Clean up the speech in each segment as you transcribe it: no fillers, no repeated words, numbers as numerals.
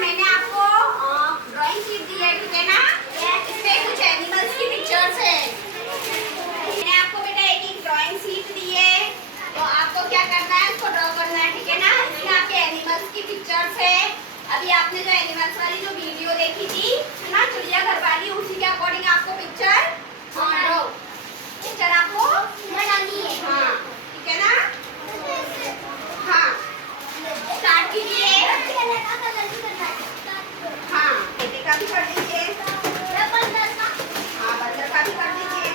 मैंने आपको drawing sheet दी है, ठीक है ना। इसमें कुछ एनिमल्स की पिक्चर्स है। मैंने आपको बेटा एक ड्राइंग शीट दी है, तो आपको क्या करना है, उसको ड्रॉ करना है, ठीक है ना। इसमें आपके एनिमल्स की पिक्चर्स है। अभी आपने जो एनिमल्स वाली जो वीडियो देखी थी ना, चिड़ियाघर वाली, उसी के अकॉर्डिंग आपको पिक्चर ड्रॉ पिक्चर आपको बनानी है। हाँ ठीक है ना। हाँ स्टार्ट कीजिए। हाँ बेटे का भी कर दीजिए। हाँ बंदर का भी कर दीजिए।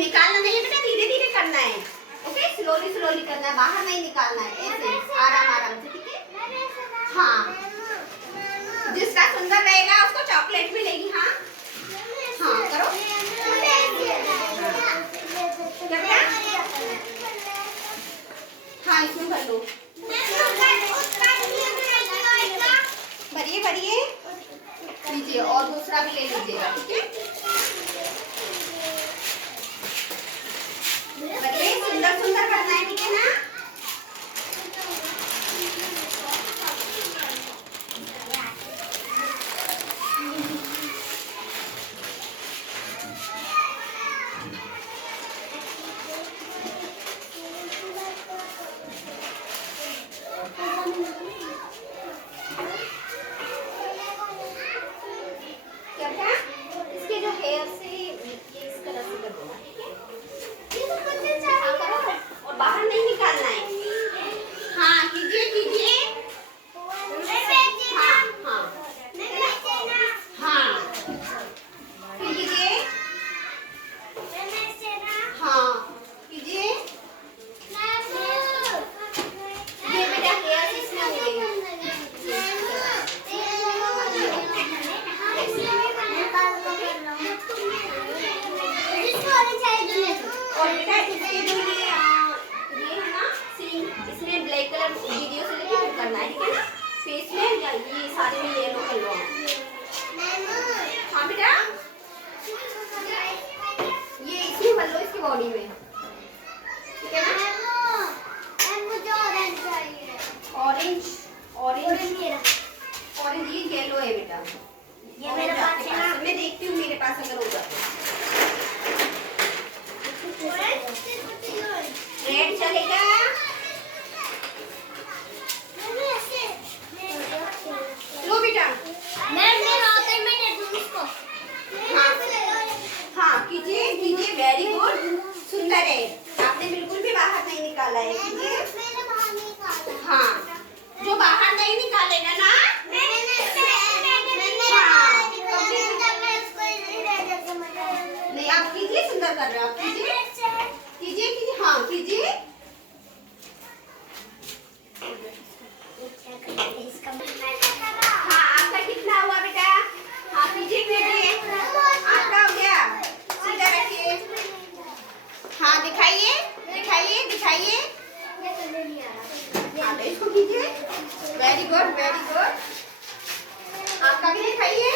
निकालना नहीं है बेटा, धीरे धीरे करना है। ओके स्लोली स्लोली करना है, बाहर नहीं निकालना है, ऐसे आराम आराम से, ठीक है। हाँ जिसका सुंदर रहेगा उसको चॉकलेट मिलेगी। हाँ हाँ करो। हाँ इसमें भर लो, भरिए भरिए लीजिए, और दूसरा भी ले लीजिएगा, ठीक है। बढ़िया सुंदर सुंदर करना है, ठीक है ना। क्या क्या इसके जो हेयर से इस तरह से कर देना, ठीक है। और बाहर नहीं निकालना है। हाँ कीजिए कीजिए। हाँ हाँ हाँ फिर कीजिए। हाँ कीजिए। ये बेटा हेयर इसमें होंगे। और बेटा इसके जो ये है ना सीन, इसमें ब्लैक कलर वीडियो से लेके फिर करना है, ठीक है ना। फेस में या ये सारे में येलो कर लो। हाँ बेटा ये इसमें भर लो, इसकी बॉडी में, ठीक है ना। मुझे ऑरेंज चाहिए। ऑरेंज ऑरेंज ऑरेंज ये येलो है बेटा, ये मेरे पास है ना। मैं देखती हूँ मेरे पास अगर हो जाता है। रेड चलेगा। लो बेटा हाँ कीजिए कीजिए, वेरी गुड, सुंदर है। आपने बिल्कुल भी बाहर नहीं निकाला है, कीजिए। हाँ जो बाहर नहीं निकालेगा ना, नहीं आप कीजिए, सुंदर कर रहे हो आप, कीजिए कीजिए कीजिए। हाँ कीजिए। हाँ आपका कितना हुआ बेटा। हाँ कीजिए कीजिए, आपका हो गया। सीधा रखिए। हाँ दिखाइए दिखाइए दिखाइए। हाँ इसको कीजिए, वेरी गुड वेरी गुड। आपका भी दिखाइए।